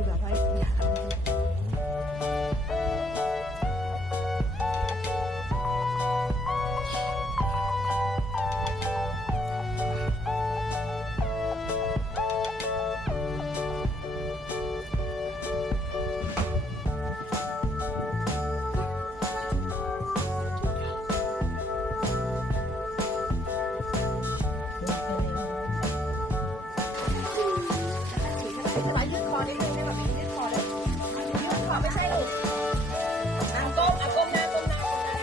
คือแบบว่าอยากยืดคอนิดนึงได้แบบนี้ยืดคอเลยยืดคอไม่ใช่หรอกนั่งก้มก้มหน้าก้มหน้าก้มหน้า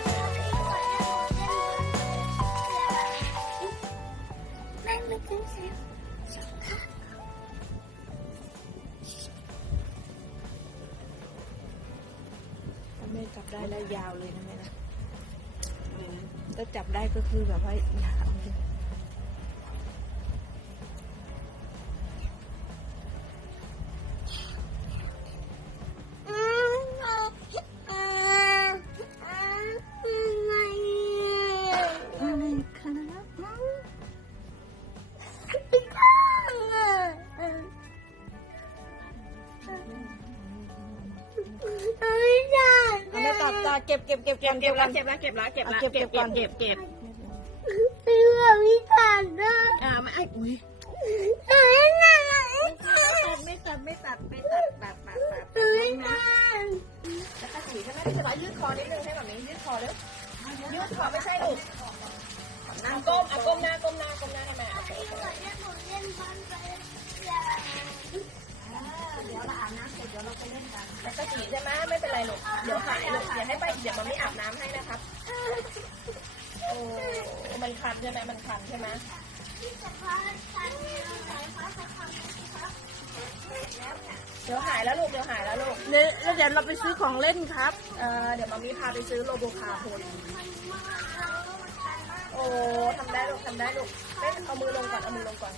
นั่งไม่ถึงเสียแม่จับได้แล้วยาวเลยนะแม่นะถ้าจับได้ก็คือแบบว่ายาวเลยเก็บแล้วซื้อวิจารณ์นะไม่อุ้ยไม่ตัดแบบแล้วก็สีใช่ไหมจะยืดคอนิดนึงให้แบบนี้ยืดคอเร็วยืดคอไม่ใช่ลูกนั่งก้มก้มหน้าให้แม่เดี๋ยวเราอาบน้ำเสร็จเดี๋ยวเราไปเล่นกันแต่กระสีใช่ไหมไม่เป็นไรลูกเดี๋ยวหายลูกอย่าให้ไปเดี๋ยวมันไม่อาบน้ำให้นะครับโอ้มันคันใช่ไหมมันคันใช่ไหมเดี๋ยวหายแล้วลูกเดี๋ยวเราไปซื้อของเล่นครับเดี๋ยวมามีพาไปซื้อโลโบคาร์โพลโอ้ทำได้ลูกเอามือลงก่อน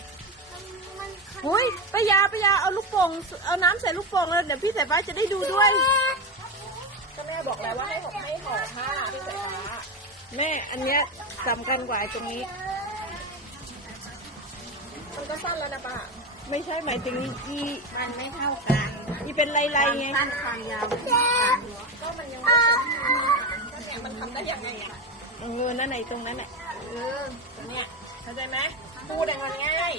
หุ้ยป้ายาเอาลูกโป่งเอาน้ำใส่ลูกโป่งแล้วเดี๋ยวพี่สายฟ้าจะได้ดูด้วยก็แม่บอกแล้วว่าให้ห่อผ้าพี่สายฟ้าแม่อันเนี้ยสำคัญกว่าตรงนี้มันก็สั้นแล้วนะป้าไม่ใช่หมายถึงอีมันไม่เท่ากันอีเป็นไรไงสั้นความยาวก็มันยังไม่เนี่ยมันทำได้ยังไงอ่ะนั่นไหนตรงนั้นแหละตรงเนี้ยเข้าใจไหมพูดได้มันง่าย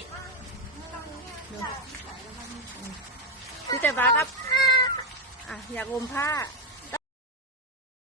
พี่สายฟ้าครับอยากอมผ้า